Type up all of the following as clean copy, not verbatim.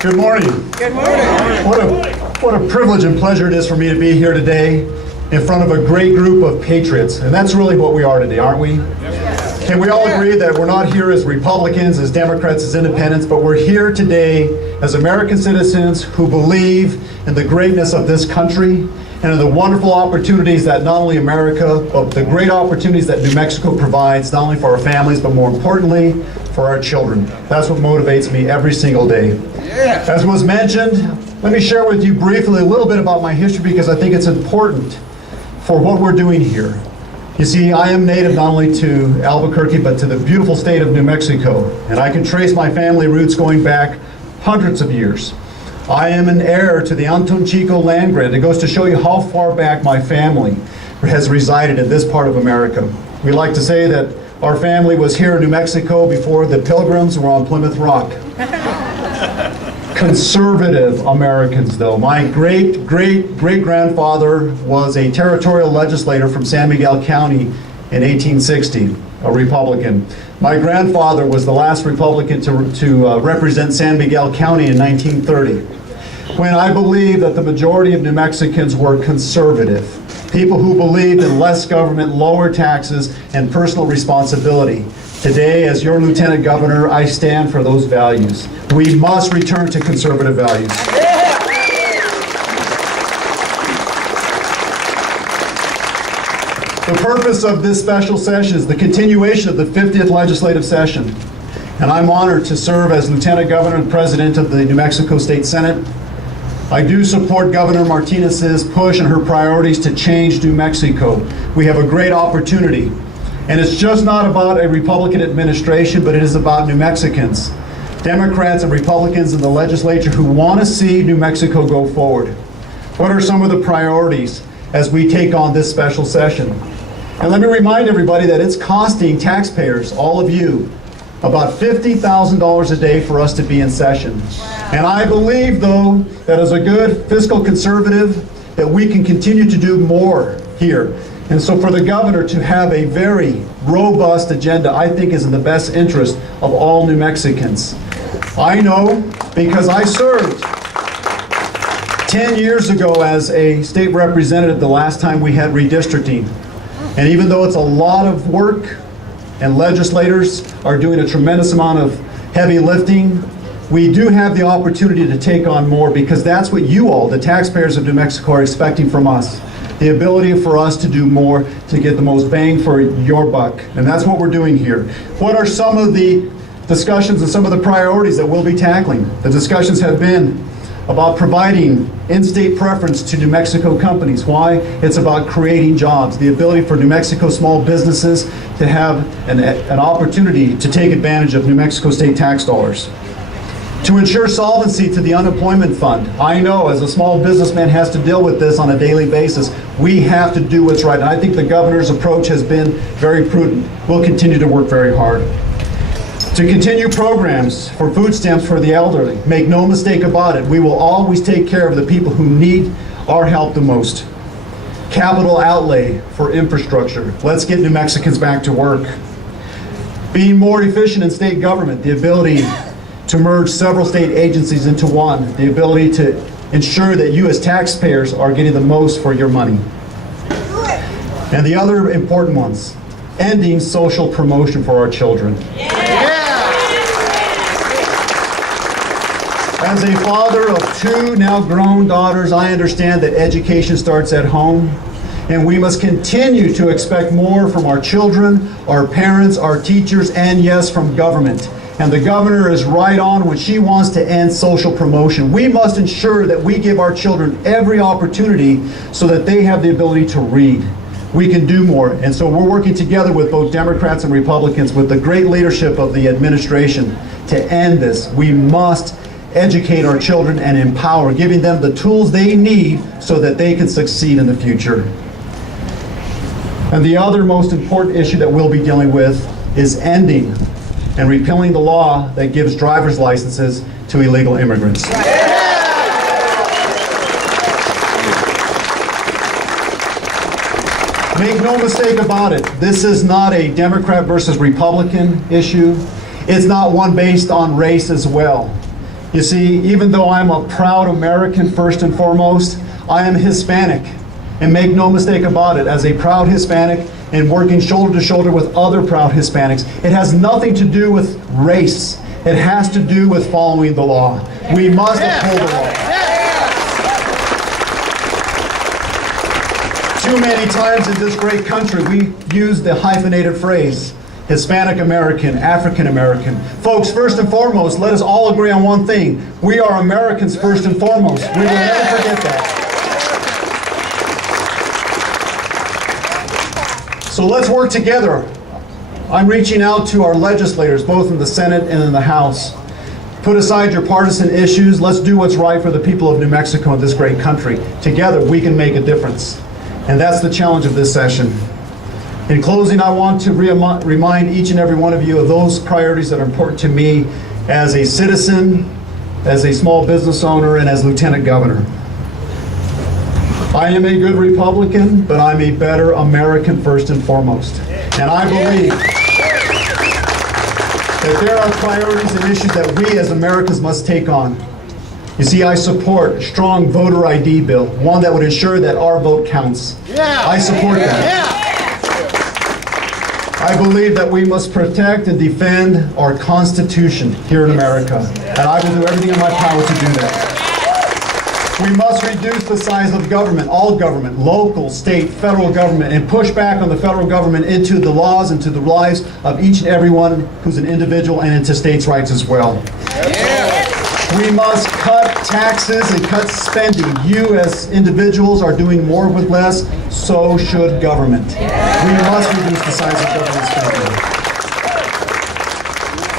Good morning. Good morning. What a privilege and pleasure it is for me to be here today in front of a great group of patriots. And that's really what we are today, aren't we? Can we all agree that we're not here as Republicans, as Democrats, as independents, but we're here today as American citizens who believe in the greatness of this country and in the wonderful opportunities that not only America, but the great opportunities that New Mexico provides, not only for our families, but more importantly, for our children. That's what motivates me every single day. As was mentioned, let me share with you briefly a little bit about my history because I think it's important for what we're doing here. You see, I am native not only to Albuquerque, but to the beautiful state of New Mexico, and I can trace my family roots going back hundreds of years. I am an heir to the Anton Chico land grant. It goes to show you how far back my family has resided in this part of America. We like to say that our family was here in New Mexico before the Pilgrims were on Plymouth Rock. Conservative Americans, though. My great-great-great-grandfather was a territorial legislator from San Miguel County in 1860, a Republican. My grandfather was the last Republican to represent San Miguel County in 1930, when I believe that the majority of New Mexicans were conservative, people who believed in less government, lower taxes, and personal responsibility. Today, as your Lieutenant Governor, I stand for those values. We must return to conservative values. The purpose of this special session is the continuation of the 50th legislative session. And I'm honored to serve as Lieutenant Governor and President of the New Mexico State Senate. I do support Governor Martinez's push and her priorities to change New Mexico. We have a great opportunity. And it's just not about a Republican administration, but it is about New Mexicans, Democrats and Republicans in the legislature who want to see New Mexico go forward. What are some of the priorities as we take on this special session? And let me remind everybody that it's costing taxpayers, all of you, about $50,000 a day for us to be in session. And I believe, though, that as a good fiscal conservative, that we can continue to do more here. And so for the governor to have a very robust agenda, I think is in the best interest of all New Mexicans. I know because I served 10 years ago as a state representative the last time we had redistricting. And even though it's a lot of work and legislators are doing a tremendous amount of heavy lifting, we do have the opportunity to take on more because that's what you all, the taxpayers of New Mexico, are expecting from us. The ability for us to do more to get the most bang for your buck. And that's what we're doing here. What are some of the discussions and some of the priorities that we'll be tackling? The discussions have been about providing in-state preference to New Mexico companies. Why? It's about creating jobs, the ability for New Mexico small businesses to have an opportunity to take advantage of New Mexico state tax dollars. To ensure solvency to the unemployment fund. I know as a small businessman has to deal with this on a daily basis. We have to do what's right. And I think the governor's approach has been very prudent. We'll continue to work very hard. To continue programs for food stamps for the elderly. Make no mistake about it. We will always take care of the people who need our help the most. Capital outlay for infrastructure. Let's get New Mexicans back to work. Being more efficient in state government. The ability to merge several state agencies into one, the ability to ensure that you as taxpayers are getting the most for your money. And the other important ones, ending social promotion for our children. As a father of two now grown daughters, I understand that education starts at home, and we must continue to expect more from our children, our parents, our teachers, and yes, from government. And the governor is right on when she wants to end social promotion. We must ensure that we give our children every opportunity so that they have the ability to read. We can do more. And so we're working together with both Democrats and Republicans with the great leadership of the administration to end this. We must educate our children and empower, giving them the tools they need so that they can succeed in the future. And the other most important issue that we'll be dealing with is ending and repealing the law that gives driver's licenses to illegal immigrants. Make no mistake about it, this is not a Democrat versus Republican issue. It's not one based on race as well. You see, even though I'm a proud American first and foremost, I am Hispanic. And make no mistake about it, as a proud Hispanic and working shoulder to shoulder with other proud Hispanics, it has nothing to do with race. It has to do with following the law. We must uphold the law. Too many times in this great country, we use the hyphenated phrase, Hispanic American, African American. Folks, first and foremost, let us all agree on one thing. We are Americans first and foremost. We will never forget that. So let's work together. I'm reaching out to our legislators, both in the Senate and in the House. Put aside your partisan issues. Let's do what's right for the people of New Mexico and this great country. Together, we can make a difference. And that's the challenge of this session. In closing, I want to remind each and every one of you of those priorities that are important to me as a citizen, as a small business owner, and as Lieutenant Governor. I am a good Republican, but I'm a better American first and foremost. And I believe that there are priorities and issues that we as Americans must take on. You see, I support a strong voter ID bill, one that would ensure that our vote counts. I support that. I believe that we must protect and defend our Constitution here in America, and I will do everything in my power to do that. We must reduce the size of government, all government, local, state, federal government, and push back on the federal government into the laws, into the lives of each and everyone who's an individual and into states' rights as well. We must cut taxes and cut spending. You as individuals are doing more with less, so should government. We must reduce the size of government spending.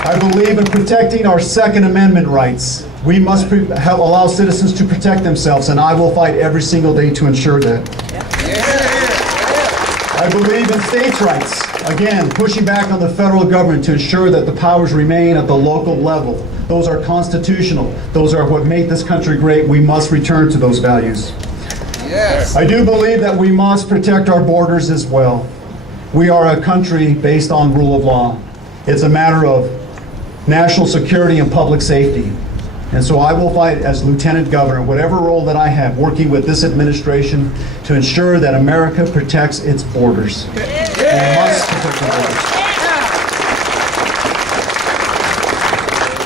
I believe in protecting our Second Amendment rights. We must allow citizens to protect themselves, and I will fight every single day to ensure that. I believe in states' rights. Again, pushing back on the federal government to ensure that the powers remain at the local level. Those are constitutional. Those are what make this country great. We must return to those values. Yes. I do believe that we must protect our borders as well. We are a country based on rule of law. It's a matter of national security and public safety. And so I will fight as Lieutenant Governor, whatever role that I have, working with this administration to ensure that America protects its borders. We must protect the borders.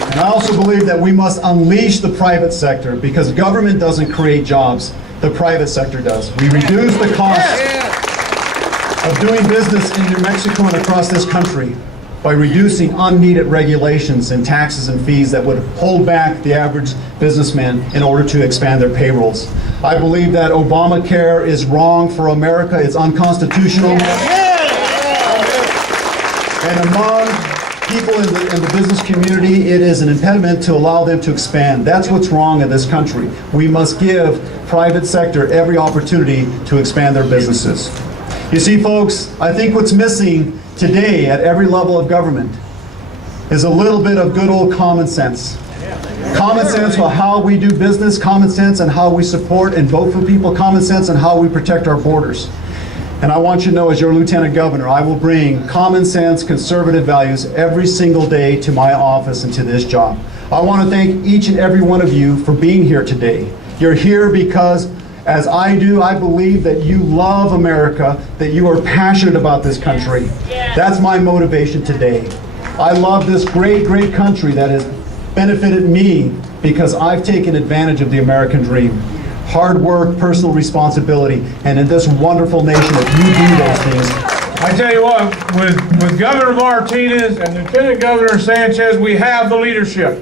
And I also believe that we must unleash the private sector, because government doesn't create jobs, the private sector does. We reduce the cost of doing business in New Mexico and across this country by reducing unneeded regulations and taxes and fees that would hold back the average businessman in order to expand their payrolls. I believe that Obamacare is wrong for America. It's unconstitutional. And among people in the business community, it is an impediment to allow them to expand. That's what's wrong in this country. We must give private sector every opportunity to expand their businesses. You see, folks, I think what's missing today at every level of government is a little bit of good old common sense. Common sense on how we do business, common sense on how we support and vote for people, common sense on how we protect our borders. And I want you to know, as your Lieutenant Governor, I will bring common sense, conservative values every single day to my office and to this job. I want to thank each and every one of you for being here today. You're here because, as I do, I believe that you love America, that you are passionate about this country. That's my motivation today. I love this great, great country that has benefited me because I've taken advantage of the American dream. Hard work, personal responsibility, and in this wonderful nation, if you do those things. I tell you what, with Governor Martinez and Lieutenant Governor Sanchez, we have the leadership.